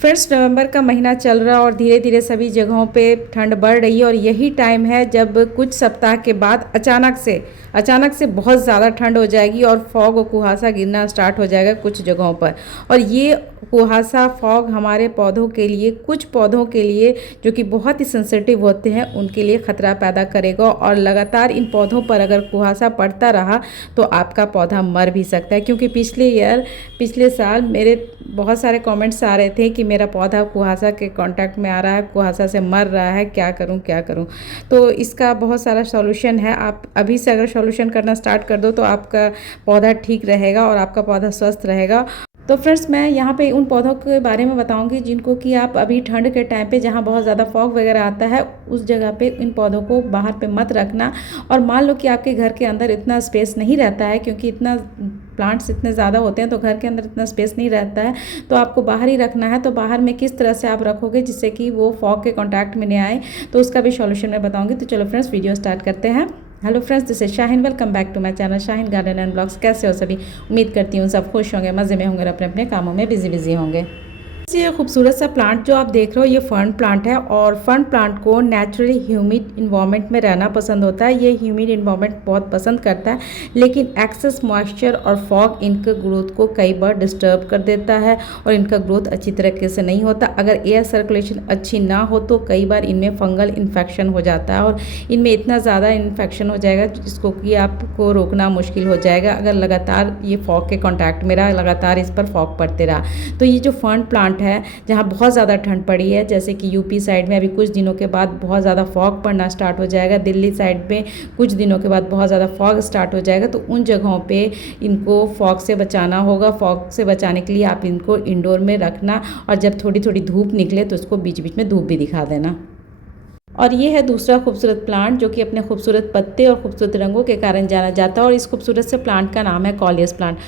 Friends, नवंबर का महीना चल रहा और धीरे धीरे सभी जगहों पे ठंड बढ़ रही है और यही टाइम है जब कुछ सप्ताह के बाद अचानक से बहुत ज़्यादा ठंड हो जाएगी और फॉग और कुहासा गिरना स्टार्ट हो जाएगा कुछ जगहों पर। और ये कुहासा फॉग हमारे पौधों के लिए, कुछ पौधों के लिए जो कि बहुत ही सेंसिटिव होते हैं, उनके लिए खतरा पैदा करेगा। और लगातार इन पौधों पर अगर कुहासा पड़ता रहा तो आपका पौधा मर भी सकता है। क्योंकि पिछले साल मेरे बहुत सारे कमेंट्स आ रहे थे कि मेरा पौधा कुहासा के कांटेक्ट में आ रहा है, कुहासा से मर रहा है, क्या करूं। तो इसका बहुत सारा सॉल्यूशन है। आप अभी से अगर सॉल्यूशन करना स्टार्ट कर दो तो आपका पौधा ठीक रहेगा और आपका पौधा स्वस्थ रहेगा। तो फ्रेंड्स, मैं यहाँ पे उन पौधों के बारे में बताऊंगी जिनको कि आप अभी ठंड के टाइम पे जहाँ बहुत ज़्यादा फॉग वगैरह आता है उस जगह पे इन पौधों को बाहर पे मत रखना। और मान लो कि आपके घर के अंदर इतना स्पेस नहीं रहता है, क्योंकि इतना प्लांट्स इतने ज़्यादा होते हैं तो घर के अंदर इतना स्पेस नहीं रहता है, तो आपको बाहर ही रखना है। तो बाहर में किस तरह से आप रखोगे जिससे कि वो फॉग के कॉन्टैक्ट में नहीं आए, तो उसका भी सॉल्यूशन मैं बताऊँगी। तो चलो फ्रेंड्स, वीडियो स्टार्ट करते हैं। Hello friends, this is Shahin. Welcome back to my channel Shahin garden and blogs. कैसे हो सभी? उम्मीद करती हूँ सब खुश होंगे, मज़े में होंगे और अपने अपने कामों में बिजी होंगे। ये खूबसूरत सा प्लांट जो आप देख रहे हो ये फर्न प्लांट है और फर्न प्लांट को नेचुरली ह्यूमिड इन्वायरमेंट में रहना पसंद होता है। ये ह्यूमिड इन्वायरमेंट बहुत पसंद करता है, लेकिन एक्सेस मॉइस्चर और फॉग इनके ग्रोथ को कई बार डिस्टर्ब कर देता है और इनका ग्रोथ अच्छी तरीके से नहीं होता। अगर एयर सर्कुलेशन अच्छी ना हो तो कई बार इनमें फंगल इन्फेक्शन हो जाता है और इनमें इतना ज़्यादा इन्फेक्शन हो जाएगा जिसको कि आपको रोकना मुश्किल हो जाएगा अगर लगातार ये फॉग के कॉन्टैक्ट में रहा, लगातार इस पर फॉग पड़ते रहा। तो ये जो फर्न प्लांट है जहाँ बहुत ज़्यादा ठंड पड़ी है, जैसे कि यूपी साइड में अभी कुछ दिनों के बाद बहुत ज़्यादा फॉग पड़ना स्टार्ट हो जाएगा, दिल्ली साइड में कुछ दिनों के बाद बहुत ज़्यादा फॉग स्टार्ट हो जाएगा, तो उन जगहों पे इनको फॉग से बचाना होगा। फॉग से बचाने के लिए आप इनको इंडोर में रखना और जब थोड़ी थोड़ी धूप निकले तो उसको बीच बीच में धूप भी दिखा देना। और ये है दूसरा खूबसूरत प्लांट जो कि अपने खूबसूरत पत्ते और खूबसूरत रंगों के कारण जाना जाता है और इस खूबसूरत से प्लांट का नाम है कॉलियस प्लांट।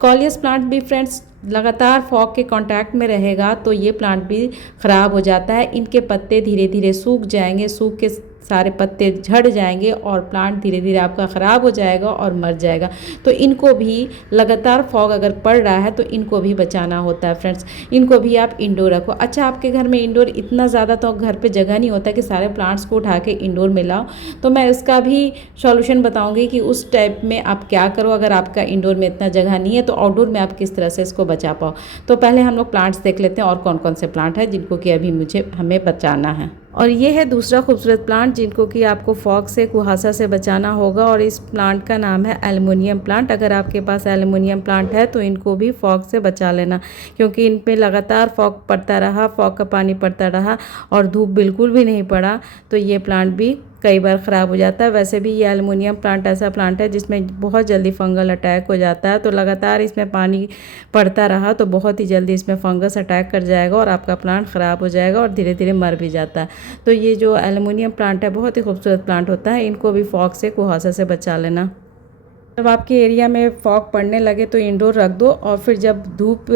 कॉलियस प्लांट भी फ्रेंड्स लगातार फॉग के कांटेक्ट में रहेगा तो ये प्लांट भी ख़राब हो जाता है। इनके पत्ते धीरे धीरे सूख जाएंगे, सूख के सारे पत्ते झड़ जाएंगे और प्लांट धीरे धीरे आपका ख़राब हो जाएगा और मर जाएगा। तो इनको भी लगातार फॉग अगर पड़ रहा है तो इनको भी बचाना होता है फ्रेंड्स। इनको भी आप इंडोर रखो। अच्छा, आपके घर में इंडोर इतना ज़्यादा तो घर पे जगह नहीं होता कि सारे प्लांट्स को उठा के इंडोर में लाओ, तो मैं इसका भी सॉल्यूशन बताऊंगी कि उस टाइप में आप क्या करो। अगर आपका इंडोर में इतना जगह नहीं है तो आउटडोर में आप किस तरह से इसको बचा पाओ। तो पहले हम लोग प्लांट्स देख लेते हैं और कौन कौन से प्लांट हैं जिनको कि अभी हमें बचाना है। और ये है दूसरा खूबसूरत प्लांट जिनको कि आपको फॉग से, कुहासा से बचाना होगा और इस प्लांट का नाम है एल्युमिनियम प्लांट। अगर आपके पास एल्युमिनियम प्लांट है तो इनको भी फॉग से बचा लेना, क्योंकि इन पे लगातार फॉग पड़ता रहा, फॉग का पानी पड़ता रहा और धूप बिल्कुल भी नहीं पड़ा तो ये प्लांट भी कई बार ख़राब हो जाता है। वैसे भी ये एल्युमिनियम प्लांट ऐसा प्लांट है जिसमें बहुत जल्दी फंगल अटैक हो जाता है, तो लगातार इसमें पानी पड़ता रहा तो बहुत ही जल्दी इसमें फंगस अटैक कर जाएगा और आपका प्लांट ख़राब हो जाएगा और धीरे धीरे मर भी जाता है। तो ये जो एल्युमिनियम प्लांट है बहुत ही खूबसूरत प्लांट होता है, इनको भी फॉग से, कुहासा से बचा लेना। जब आपके एरिया में फॉग पड़ने लगे तो इंडोर रख दो और फिर जब धूप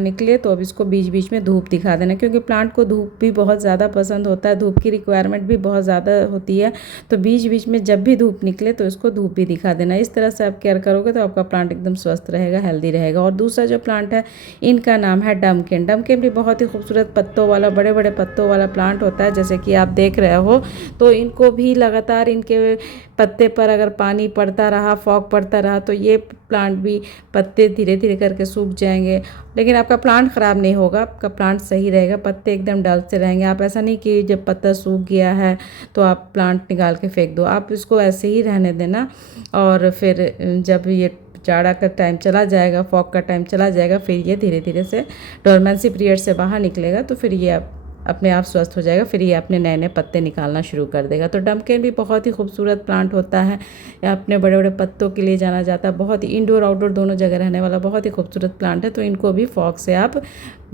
निकले तो अब इसको बीच बीच में धूप दिखा देना, क्योंकि प्लांट को धूप भी बहुत ज़्यादा पसंद होता है, धूप की रिक्वायरमेंट भी बहुत ज़्यादा होती है। तो बीच बीच में जब भी धूप निकले तो इसको धूप भी दिखा देना। इस तरह से आप केयर करोगे तो आपका प्लांट एकदम स्वस्थ रहेगा, हेल्दी रहेगा। और दूसरा जो प्लांट है इनका नाम है डमकेन। डमकेन भी बहुत ही खूबसूरत पत्तों वाला, बड़े बड़े पत्तों वाला प्लांट होता है जैसे कि आप देख रहे हो। तो इनको भी लगातार इनके पत्ते पर अगर पानी पड़ता रहा, फॉग पड़ता रहा तो ये प्लांट भी पत्ते धीरे धीरे करके सूख जाएंगे, लेकिन आपका प्लांट ख़राब नहीं होगा, आपका प्लांट सही रहेगा, पत्ते एकदम डल से रहेंगे। आप ऐसा नहीं कि जब पत्ता सूख गया है तो आप प्लांट निकाल के फेंक दो, आप इसको ऐसे ही रहने देना। और फिर जब ये जाड़ा का टाइम चला जाएगा, फॉग का टाइम चला जाएगा, फिर ये धीरे धीरे से डोरमेंसी पीरियड से बाहर निकलेगा तो फिर ये अपने आप स्वस्थ हो जाएगा, फिर ये अपने नए नए पत्ते निकालना शुरू कर देगा। तो डमकेन भी बहुत ही खूबसूरत प्लांट होता है, अपने बड़े बड़े पत्तों के लिए जाना जाता है, बहुत ही इंडोर आउटडोर दोनों जगह रहने वाला बहुत ही खूबसूरत प्लांट है। तो इनको भी फॉग से आप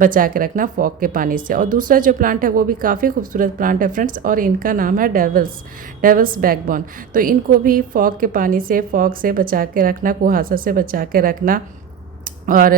बचा के रखना, फॉग के पानी से। और दूसरा जो प्लांट है वो भी काफ़ी खूबसूरत प्लांट है फ्रेंड्स और इनका नाम है डेविल्स बैकबोन। तो इनको भी फॉग के पानी से, फॉग से बचा के रखना, कुहासा से बचा के रखना। और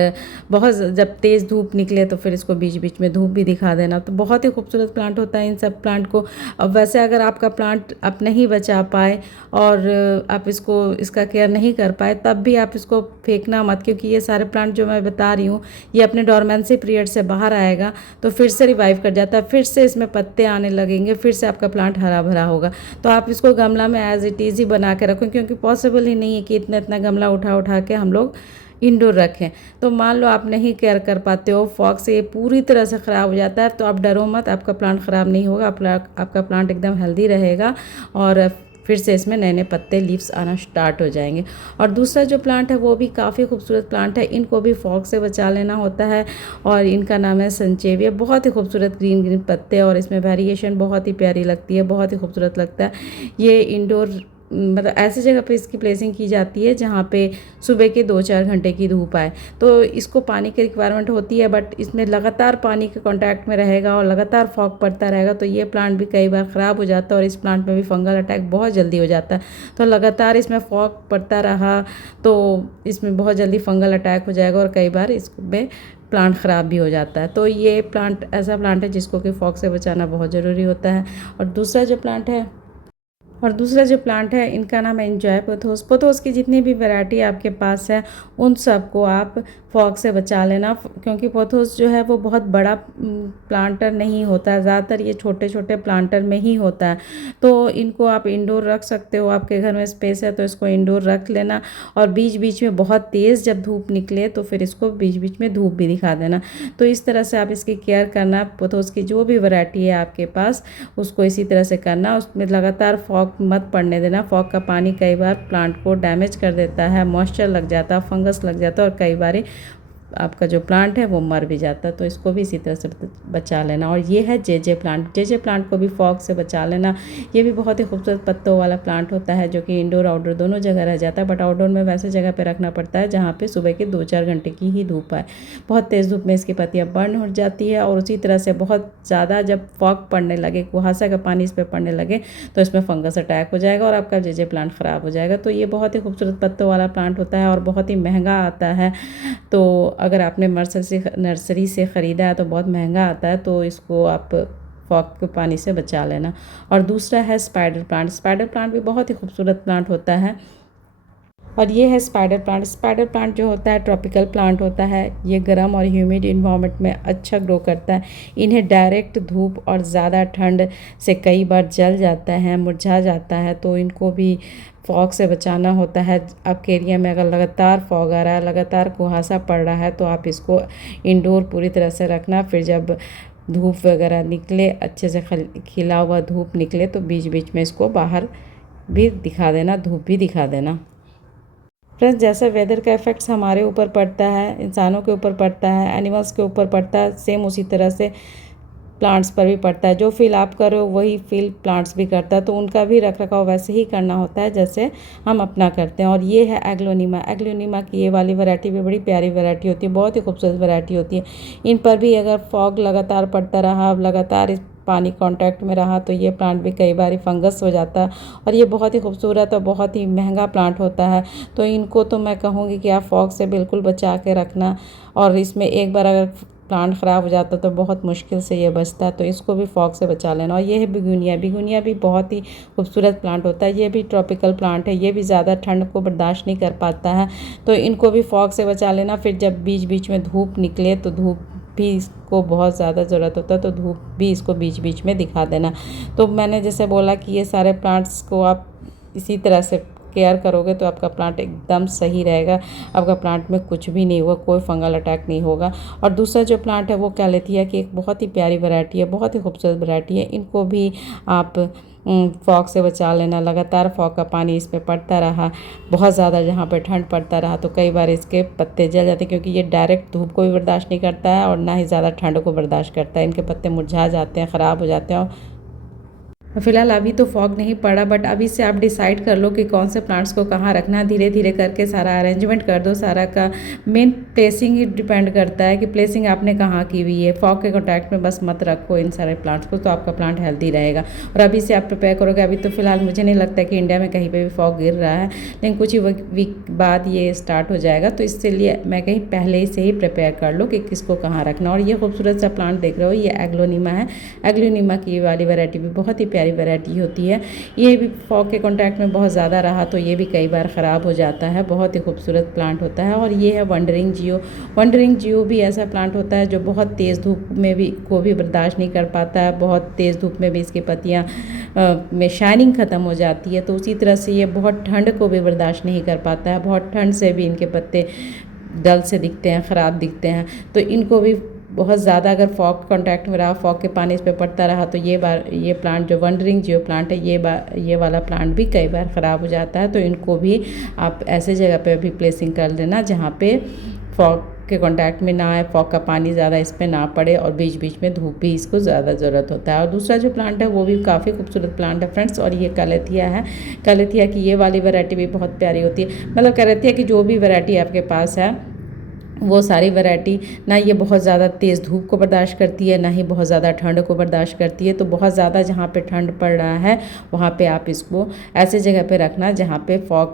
बहुत जब तेज़ धूप निकले तो फिर इसको बीच बीच में धूप भी दिखा देना। तो बहुत ही खूबसूरत प्लांट होता है इन सब प्लांट को। अब वैसे अगर आपका प्लांट आप नहीं बचा पाए और आप इसका केयर नहीं कर पाए, तब भी आप इसको फेंकना मत, क्योंकि ये सारे प्लांट जो मैं बता रही हूँ ये अपने डोरमेंसी पीरियड से बाहर आएगा तो फिर से रिवाइव कर जाता है, फिर से इसमें पत्ते आने लगेंगे, फिर से आपका प्लांट हरा भरा होगा। तो आप इसको गमला में एज इट इज़ ही बना के रखें, क्योंकि पॉसिबल ही नहीं है कि इतना इतना गमला उठा उठा के हम लोग इंडोर रखें। तो मान लो आप नहीं केयर कर पाते हो, फॉग से ये पूरी तरह से ख़राब हो जाता है, तो आप डरो मत, आपका प्लांट ख़राब नहीं होगा, आपका प्लांट एकदम हेल्दी रहेगा और फिर से इसमें नए नए पत्ते लीव्स आना स्टार्ट हो जाएंगे। और दूसरा जो प्लांट है वो भी काफ़ी खूबसूरत प्लांट है, इनको भी फॉग से बचा लेना होता है और इनका नाम है संचेविया। बहुत ही खूबसूरत ग्रीन ग्रीन पत्ते और इसमें वेरिएशन बहुत ही प्यारी लगती है, बहुत ही खूबसूरत लगता है। ये इंडोर मतलब ऐसी जगह पे इसकी प्लेसिंग की जाती है जहाँ पे सुबह के 2-4 घंटे की धूप आए। तो इसको पानी की रिक्वायरमेंट होती है, बट इसमें लगातार पानी के कांटेक्ट में रहेगा और लगातार फॉग पड़ता रहेगा, तो ये प्लांट भी कई बार ख़राब हो जाता है और इस प्लांट में भी फंगल अटैक बहुत जल्दी हो जाता है। तो लगातार इसमें फॉग पड़ता रहा तो इसमें बहुत जल्दी फंगल अटैक हो जाएगा और कई बार इसमें प्लांट ख़राब भी हो जाता है। तो ये प्लांट ऐसा प्लांट है जिसको कि फॉग से बचाना बहुत ज़रूरी होता है। और दूसरा जो प्लांट है इनका नाम है एंजॉय पोथोस। पोथोस की जितनी भी वैरायटी आपके पास है उन सबको आप फॉग से बचा लेना, क्योंकि पोथोस जो है वो बहुत बड़ा प्लांटर नहीं होता है, ज़्यादातर ये छोटे छोटे प्लांटर में ही होता है। तो इनको आप इंडोर रख सकते हो, आपके घर में स्पेस है तो इसको इंडोर रख लेना और बीच बीच में बहुत तेज़ जब धूप निकले तो फिर इसको बीच बीच में धूप भी दिखा देना। तो इस तरह से आप इसकी केयर करना, पोथोस की जो भी वैरायटी है आपके पास उसको इसी तरह से करना, उसमें लगातार फॉग मत पड़ने देना। फॉग का पानी कई बार प्लांट को डैमेज कर देता है, मॉइस्चर लग जाता है, फंगस लग जाता है और कई बार आपका जो प्लांट है वो मर भी जाता है। तो इसको भी इसी तरह से बचा लेना। और ये है जेजे प्लांट। जेजे प्लांट को भी फॉग से बचा लेना। ये भी बहुत ही खूबसूरत पत्तों वाला प्लांट होता है जो कि इंडोर आउटडोर दोनों जगह रह जाता है, बट आउटडोर में वैसे जगह पे रखना पड़ता है जहाँ पे सुबह के 2-4 घंटे की ही धूप आए। बहुत तेज़ धूप में इसकी पत्तियाँ बर्न हो जाती है और उसी तरह से बहुत ज़्यादा जब फॉग पड़ने लगे, कुहासा का पानी इस पर पड़ने लगे तो इसमें फंगस अटैक हो जाएगा और आपका जेजे प्लांट ख़राब हो जाएगा। तो ये बहुत ही खूबसूरत पत्तों वाला प्लांट होता है और बहुत ही महंगा आता है। तो अगर आपने नर्सरी से ख़रीदा है तो बहुत महंगा आता है, तो इसको आप फॉग के पानी से बचा लेना। और दूसरा है स्पाइडर प्लांट। स्पाइडर प्लांट भी बहुत ही खूबसूरत प्लांट होता है और ये है स्पाइडर प्लांट। स्पाइडर प्लांट जो होता है ट्रॉपिकल प्लांट होता है, ये गर्म और ह्यूमिड इन्वायरमेंट में अच्छा ग्रो करता है। इन्हें डायरेक्ट धूप और ज़्यादा ठंड से कई बार जल जाता है, मुरझा जाता है, तो इनको भी फॉग से बचाना होता है। आपके एरिया में अगर लगातार फॉग आ रहा है, लगातार कुहासा पड़ रहा है, तो आप इसको इंडोर पूरी तरह से रखना। फिर जब धूप वगैरह निकले, अच्छे से खिला हुआ धूप निकले तो बीच बीच में इसको बाहर भी दिखा देना, धूप भी दिखा देना। फ्रेंड्स, जैसे वेदर का इफ़ेक्ट्स हमारे ऊपर पड़ता है, इंसानों के ऊपर पड़ता है, एनिमल्स के ऊपर पड़ता है, सेम उसी तरह से प्लांट्स पर भी पड़ता है। जो फील आप करो वही फील प्लांट्स भी करता है, तो उनका भी रख रखाव वैसे ही करना होता है जैसे हम अपना करते हैं। और ये है एग्लोनिमा। एग्लोनिमा की ये वाली वैरायटी भी बड़ी प्यारी वैरायटी होती है, बहुत ही खूबसूरत वैरायटी होती है। इन पर भी अगर फॉग लगातार पड़ता रहा, लगातार इस पानी कांटेक्ट में रहा, तो ये प्लांट भी कई बार फंगस हो जाता है और ये बहुत ही खूबसूरत और बहुत ही महंगा प्लांट होता है। तो इनको तो मैं कहूँगी कि आप फॉग से बिल्कुल बचा के रखना। और इसमें एक बार अगर प्लांट ख़राब हो जाता तो बहुत मुश्किल से ये बचता है, तो इसको भी फॉग से बचा लेना। और ये है बिगुनिया। बिगुनिया भी बहुत ही खूबसूरत प्लांट होता है, ये भी ट्रॉपिकल प्लांट है, ये भी ज़्यादा ठंड को बर्दाश्त नहीं कर पाता है, तो इनको भी फॉग से बचा लेना। फिर जब बीच बीच में धूप निकले तो धूप भी इसको बहुत ज़्यादा ज़रूरत होता है, तो धूप भी इसको बीच बीच में दिखा देना। तो मैंने जैसे बोला कि ये सारे प्लांट्स को आप इसी तरह से केयर करोगे तो आपका प्लांट एकदम सही रहेगा, आपका प्लांट में कुछ भी नहीं होगा, कोई फंगल अटैक नहीं होगा। और दूसरा जो प्लांट है वो कैलेथिया की एक बहुत ही प्यारी वैरायटी है, बहुत ही खूबसूरत वैरायटी है। इनको भी आप फॉग से बचा लेना। लगातार फॉग का पानी इस पर पड़ता रहा, बहुत ज़्यादा जहाँ पे ठंड पड़ता रहा, तो कई बार इसके पत्ते जल जाते हैं, क्योंकि ये डायरेक्ट धूप को भी बर्दाश्त नहीं करता है और ना ही ज़्यादा ठंड को बर्दाश्त करता है। इनके पत्ते मुरझा जाते हैं, ख़राब हो जाते हैं फ़िलहाल अभी तो फॉग नहीं पड़ा, बट अभी से आप डिसाइड कर लो कि कौन से प्लांट्स को कहाँ रखना है। धीरे धीरे करके सारा अरेंजमेंट कर दो। सारा का मेन प्लेसिंग ही डिपेंड करता है कि प्लेसिंग आपने कहाँ की हुई है। फॉग के कॉन्टैक्ट में बस मत रखो इन सारे प्लांट्स को, तो आपका प्लांट हेल्दी रहेगा। और अभी से आप प्रिपेयर करोगे। अभी तो फ़िलहाल मुझे नहीं लगता कि इंडिया में कहीं पर भी फॉग गिर रहा है, लेकिन कुछ ही वीक बाद ये स्टार्ट हो जाएगा। तो इसलिए मैं कहीं पहले से ही प्रिपेयर कर लो कि किसको कहाँ रखना। और ये खूबसूरत सा प्लांट देख रहे हो, ये एग्लोनिमा है। एग्लोनिमा की वाली वैरायटी भी बहुत ही प्यारी वैरायटी होती है। ये भी फॉग के कांटेक्ट में बहुत ज़्यादा रहा तो ये भी कई बार ख़राब हो जाता है। बहुत ही खूबसूरत प्लांट होता है। और ये है वंडरिंग जियो। वंडरिंग जियो भी ऐसा प्लांट होता है जो बहुत तेज़ धूप में भी को भी बर्दाश्त नहीं कर पाता है। बहुत तेज़ धूप में भी इसकी पत्तियाँ में शाइनिंग ख़त्म हो जाती है। तो उसी तरह से ये बहुत ठंड को भी बर्दाश्त नहीं कर पाता है। बहुत ठंड से भी इनके पत्ते डल से दिखते हैं, ख़राब दिखते हैं। तो इनको भी बहुत ज़्यादा अगर फॉग कांटेक्ट में रहा, फॉग के पानी इस पर पड़ता रहा, तो ये प्लांट जो वंडरिंग जियो प्लांट है, ये वाला प्लांट भी कई बार ख़राब हो जाता है। तो इनको भी आप ऐसे जगह पे भी प्लेसिंग कर देना जहाँ पे फॉग के कांटेक्ट में ना आए, फॉग का पानी ज़्यादा इस पर ना पड़े, और बीच बीच में धूप भी इसको ज़्यादा ज़रूरत होता है। और दूसरा जो प्लांट है वो भी काफ़ी खूबसूरत प्लांट है फ्रेंड्स, और ये कैलेथिया है। कैलेथिया की ये वाली वैरायटी भी बहुत प्यारी होती है। मतलब कैलेथिया की जो भी वैरायटी आपके पास है वो सारी वैरायटी ना ये बहुत ज़्यादा तेज़ धूप को बर्दाश्त करती है, ना ही बहुत ज़्यादा ठंड को बर्दाश्त करती है। तो बहुत ज़्यादा जहाँ पे ठंड पड़ रहा है वहाँ पे आप इसको ऐसे जगह पे रखना जहाँ पे फॉग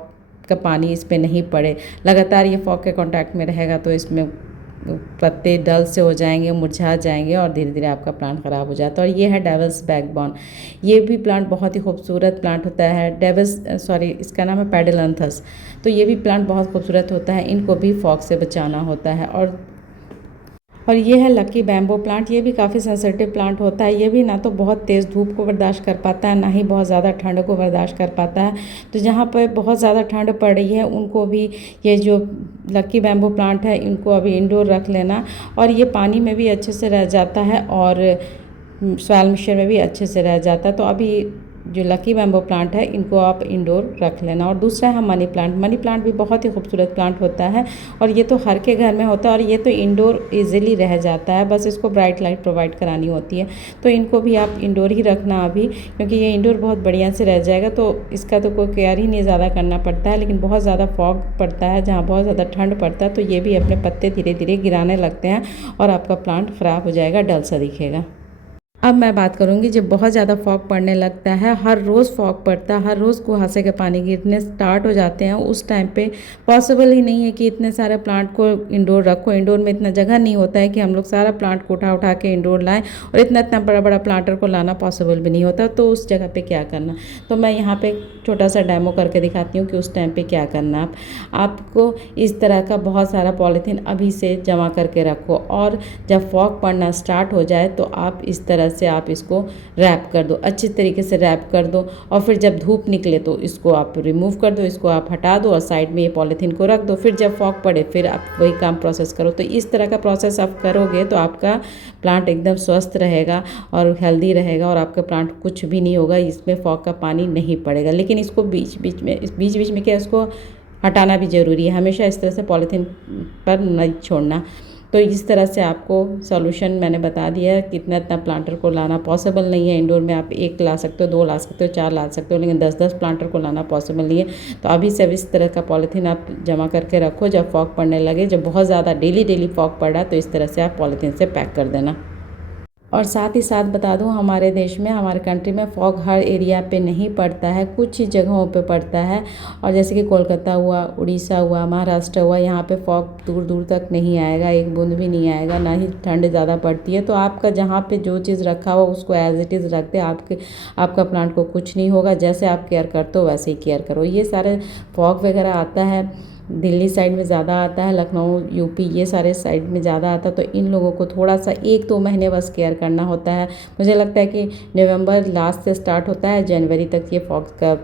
का पानी इस पे नहीं पड़े। लगातार ये फॉग के कांटेक्ट में रहेगा तो इसमें पत्ते डल से हो जाएंगे, मुरझा जाएंगे, और धीरे धीरे आपका प्लांट ख़राब हो जाता है। और ये है डेविल्स बैकबोन। ये भी प्लांट बहुत ही खूबसूरत प्लांट होता है। इसका नाम है पेडिलंथस। तो ये भी प्लांट बहुत खूबसूरत होता है। इनको भी फॉग से बचाना होता है। और ये है लकी बैम्बो प्लांट। ये भी काफ़ी सेंसिटिव प्लांट होता है। ये भी ना तो बहुत तेज़ धूप को बर्दाश्त कर पाता है, ना ही बहुत ज़्यादा ठंड को बर्दाश्त कर पाता है। तो जहाँ पर बहुत ज़्यादा ठंड पड़ रही है उनको भी ये जो लकी बैम्बो प्लांट है इनको अभी इंडोर रख लेना। और ये पानी में भी अच्छे से रह जाता है और सॉइल मिक्सचर में भी अच्छे से रह जाता है। तो अभी जो लकी बैम्बो प्लांट है इनको आप इंडोर रख लेना। और दूसरा है मनी प्लांट। मनी प्लांट भी बहुत ही खूबसूरत प्लांट होता है, और ये तो हर के घर में होता है, और ये तो इंडोर इजीली रह जाता है, बस इसको ब्राइट लाइट प्रोवाइड करानी होती है। तो इनको भी आप इंडोर ही रखना अभी, क्योंकि ये इंडोर बहुत बढ़िया से रह जाएगा। तो इसका तो कोई केयर ही नहीं ज़्यादा करना पड़ता है। लेकिन बहुत ज़्यादा फॉग पड़ता है, जहाँ बहुत ज़्यादा ठंड पड़ता है, तो ये भी अपने पत्ते धीरे धीरे गिराने लगते हैं और आपका प्लांट ख़राब हो जाएगा, डल सा दिखेगा। अब मैं बात करूंगी जब बहुत ज़्यादा फॉग पड़ने लगता है, हर रोज़ फॉग पड़ता है, हर रोज़ कुहासे के पानी गिरने स्टार्ट हो जाते हैं, उस टाइम पे पॉसिबल ही नहीं है कि इतने सारे प्लांट को इंडोर रखो। इंडोर में इतना जगह नहीं होता है कि हम लोग सारा प्लांट को उठा उठा के इंडोर लाएं, और इतना इतना बड़ा बड़ा प्लांटर को लाना पॉसिबल भी नहीं होता। तो उस जगह पर क्या करना, तो मैं यहाँ पर छोटा सा डेमो करके दिखाती हूँ कि उस टाइम पर क्या करना। आपको इस तरह का बहुत सारा पॉलीथीन अभी से जमा करके रखो, और जब फॉग पड़ना स्टार्ट हो जाए तो आप इस तरह से आप इसको रैप कर दो, अच्छी तरीके से रैप कर दो। और फिर जब धूप निकले तो इसको आप रिमूव कर दो, इसको आप हटा दो और साइड में ये पॉलीथीन को रख दो। फिर जब फॉग पड़े फिर आप वही काम प्रोसेस करो। तो इस तरह का प्रोसेस आप करोगे तो आपका प्लांट एकदम स्वस्थ रहेगा और हेल्दी रहेगा, और आपका प्लांट कुछ भी नहीं होगा, इसमें फॉग का पानी नहीं पड़ेगा। लेकिन इसको बीच बीच में क्या इसको हटाना भी ज़रूरी है। हमेशा इस तरह से पॉलीथीन पर नहीं छोड़ना। तो इस तरह से आपको सॉल्यूशन मैंने बता दिया है। कितना इतना प्लांटर को लाना पॉसिबल नहीं है इंडोर में। आप 1 ला सकते हो, 2 ला सकते हो, 4 ला सकते हो, लेकिन 10-10 प्लांटर को लाना पॉसिबल नहीं है। तो अभी से इस तरह का पॉलीथीन आप जमा करके रखो। जब फॉग पड़ने लगे, जब बहुत ज़्यादा डेली फॉग पड़ रहा है, तो इस तरह से आप पॉलीथीन से पैक कर देना। और साथ ही साथ बता दूं, हमारे देश में, हमारे कंट्री में फॉग हर एरिया पे नहीं पड़ता है, कुछ ही जगहों पे पड़ता है। और जैसे कि कोलकाता हुआ, उड़ीसा हुआ, महाराष्ट्र हुआ, यहाँ पे फॉग दूर दूर तक नहीं आएगा, एक बूंद भी नहीं आएगा, ना ही ठंड ज़्यादा पड़ती है। तो आपका जहाँ पे जो चीज़ रखा हो उसको एज इट इज़ रख दे, आपका प्लांट को कुछ नहीं होगा। जैसे आप केयर करते हो वैसे ही केयर करो। ये सारे फॉग वगैरह आता है दिल्ली साइड में ज़्यादा आता है, लखनऊ, यूपी, ये सारे साइड में ज़्यादा आता है। तो इन लोगों को थोड़ा सा 1-2 महीने बस केयर करना होता है। मुझे लगता है कि नवंबर लास्ट से स्टार्ट होता है, जनवरी तक ये फॉग का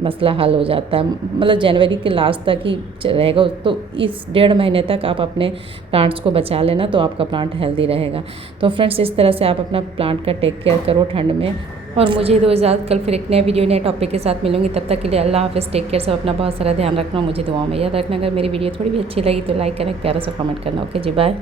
मसला हल हो जाता है। मतलब जनवरी के लास्ट तक ही रहेगा। तो इस 1.5 महीने तक आप अपने प्लांट्स को बचा लेना, तो आपका प्लांट हेल्दी रहेगा। तो फ्रेंड्स, इस तरह से आप अपना प्लांट का टेक केयर करो ठंड में। और मुझे दो इजाज़त, कल फिर एक नए वीडियो नए टॉपिक के साथ मिलूंगी। तब तक के लिए अल्लाह हाफ़िज़, टेक केयर। सब अपना बहुत सारा ध्यान रखना, मुझे दुआओं में याद रखना। अगर मेरी वीडियो थोड़ी भी अच्छी लगी तो लाइक करना, प्यारा सा कमेंट करना। ओके जी, बाय।